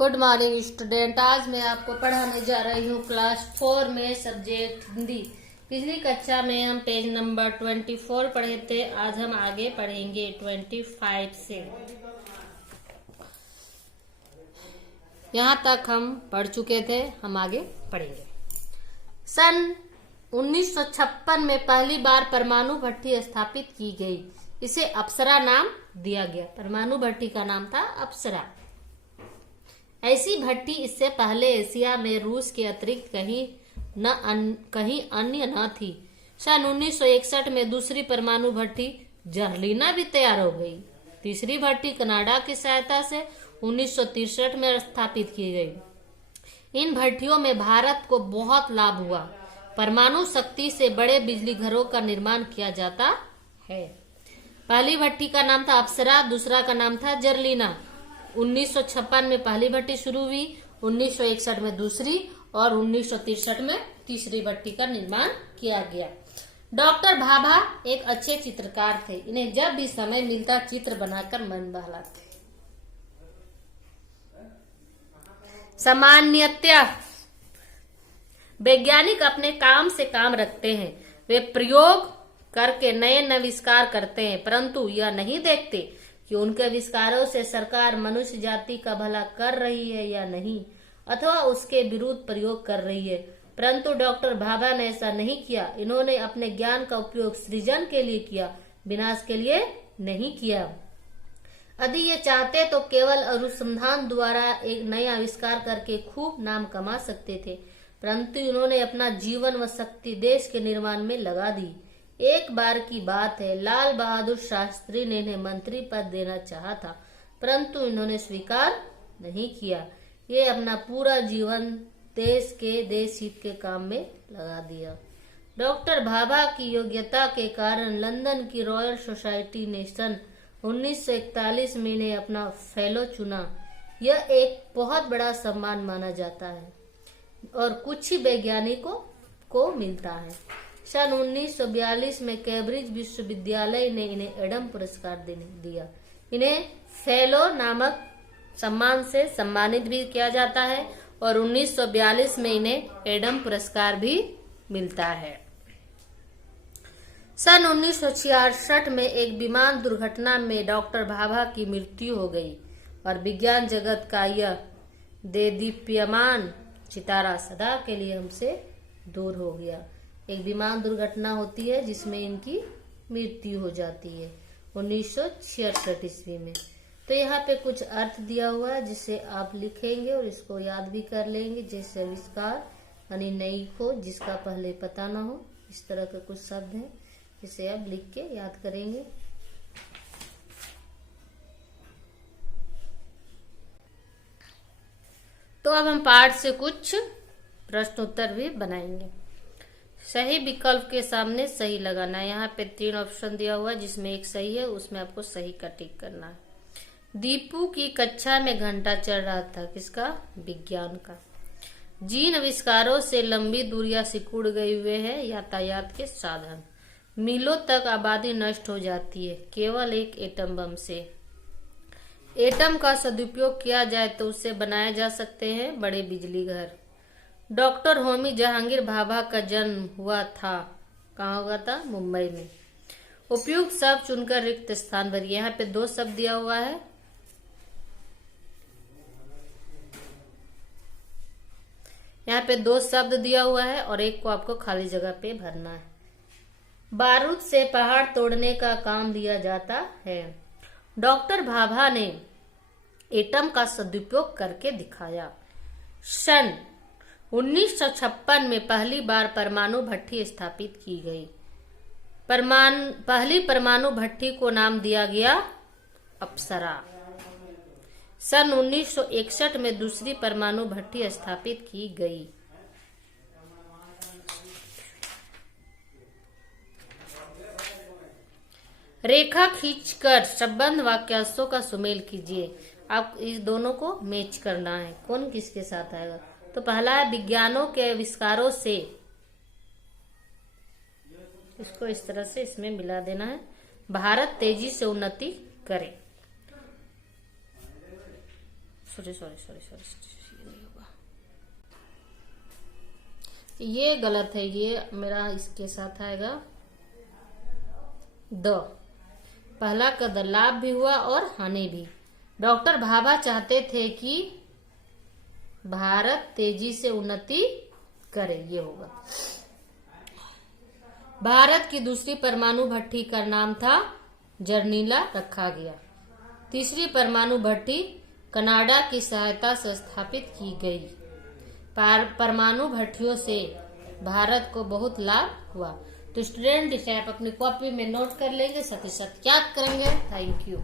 Good morning student. आज मैं आपको पढ़ाने जा रही हूँ क्लास 4 में सब्जेक्ट हिंदी। पिछली कक्षा में हम पेज नंबर 24 पढ़े थे। आज हम आगे पढ़ेंगे 25 से। यहाँ तक हम पढ़ चुके थे, हम आगे पढ़ेंगे। सन 1956 में पहली बार परमाणु भट्टी स्थापित की गई। इसे अप्सरा नाम दिया गया। परमाणु भट्टी का नाम था अप्सरा। ऐसी भट्टी इससे पहले एशिया में रूस के अतिरिक्त कहीं अन्य न थी। सन 1961 में दूसरी परमाणु भट्टी जर्लिना भी तैयार हो गई। तीसरी भट्टी कनाडा की सहायता से 1963 में स्थापित की गई। इन भट्टियों में भारत को बहुत लाभ हुआ। परमाणु शक्ति से बड़े बिजली घरों का निर्माण किया जाता है। पहली भट्टी का नाम था अप्सरा, दूसरा का नाम था जर्लिना। 1956 में पहली भट्टी शुरू हुई, 1961 में दूसरी और 1963 में तीसरी भट्टी का निर्माण किया गया। डॉक्टर भाभा एक अच्छे चित्रकार थे। इन्हें जब भी समय मिलता चित्र बनाकर मन बहलाते। सामान्यतः वैज्ञानिक अपने काम से काम रखते हैं। वे प्रयोग करके नए आविष्कार करते हैं, परंतु यह नहीं देखते कि उनके आविष्कारों से सरकार मनुष्य जाति का भला कर रही है या नहीं, अथवा उसके विरुद्ध प्रयोग कर रही है। परंतु डॉक्टर भाभा ने ऐसा नहीं किया। इन्होंने अपने ज्ञान का उपयोग सृजन के लिए किया, विनाश के लिए नहीं किया। यदि ये चाहते तो केवल अनुसंधान द्वारा एक नया आविष्कार करके खूब नाम कमा सकते थे, परंतु इन्होंने अपना जीवन व शक्ति देश के निर्माण में लगा दी। एक बार की बात है, लाल बहादुर शास्त्री ने इन्हें मंत्री पद देना चाहा था, परंतु इन्होंने स्वीकार नहीं किया। ये अपना पूरा जीवन देश हित के काम में लगा दिया। डॉक्टर भाभा की योग्यता के कारण लंदन की रॉयल सोसाइटी ने सन 1941 में इन्हें अपना फेलो चुना। यह एक बहुत बड़ा सम्मान माना जाता है और कुछ ही वैज्ञानिकों को मिलता है। सन 1942 में कैम्ब्रिज विश्वविद्यालय ने इन्हें एडम पुरस्कार दिया। इन्हें फेलो नामक सम्मान से सम्मानित भी किया जाता है और 1942 में इन्हें एडम पुरस्कार भी मिलता है। सन 1966 में एक विमान दुर्घटना में डॉक्टर भाभा की मृत्यु हो गई और विज्ञान जगत का यह देदीप्यमान सितारा सदा के लिए हमसे दूर हो गया। एक विमान दुर्घटना होती है जिसमें इनकी मृत्यु हो जाती है 1966 ईस्वी में। तो यहाँ पे कुछ अर्थ दिया हुआ है जिसे आप लिखेंगे और इसको याद भी कर लेंगे। जैसे आविष्कार यानी नई खोज जिसका पहले पता ना हो, इस तरह के कुछ शब्द हैं जिसे आप लिख के याद करेंगे। तो अब हम पाठ से कुछ प्रश्न उत्तर भी बनाएंगे। सही विकल्प के सामने सही लगाना है। यहाँ पे 3 ऑप्शन दिया हुआ है जिसमें एक सही है, उसमें आपको सही का टिक करना है। दीपू की कक्षा में घंटा चल रहा था, किसका? विज्ञान का। जिन आविष्कारों से लंबी दूरियां सिकुड़ गए हुए हैं, यातायात के साधन। मीलों तक आबादी नष्ट हो जाती है केवल एक एटम बम से। एटम का सदुपयोग किया जाए तो उससे बनाए जा सकते हैं बड़े बिजली घर। डॉक्टर होमी जहांगीर भाभा का जन्म हुआ था, कहाँ हुआ था? मुंबई में। उपयुक्त शब्द चुनकर रिक्त स्थान भरिए। यहाँ पे 2 शब्द दिया हुआ है। यहाँ पे 2 शब्द दिया हुआ है और एक को आपको खाली जगह पे भरना है। बारूद से पहाड़ तोड़ने का काम लिया जाता है। डॉक्टर भाभा ने एटम का सदुपयोग करके दिखाया। सन 1956 में पहली बार परमाणु भट्टी स्थापित की गई। पहली परमाणु भट्टी को नाम दिया गया अप्सरा। सन 1961 में दूसरी परमाणु भट्टी स्थापित की गई। रेखा खींचकर संबंध वाक्यांशों का सुमेल कीजिए। आप इस दोनों को मैच करना है, कौन किसके साथ आएगा। तो पहला है विज्ञानों के आविष्कारों से, इसको इस तरह से इसमें मिला देना है। भारत तेजी से उन्नति करे। सॉरी सॉरी सॉरी सॉरी, ये नहीं होगा, ये गलत है, ये मेरा इसके साथ आएगा द। पहला कद लाभ भी हुआ और हानि भी। डॉक्टर भाभा चाहते थे कि भारत तेजी से उन्नति करे, ये होगा। भारत की दूसरी परमाणु भट्टी का नाम था जर्नीला रखा गया। तीसरी परमाणु भट्टी कनाडा की सहायता से स्थापित की गई। परमाणु भट्टियों से भारत को बहुत लाभ हुआ। तो स्टूडेंट इसे आप अपनी कॉपी में नोट कर लेंगे, साथ ही साथ याद करेंगे। Thank you.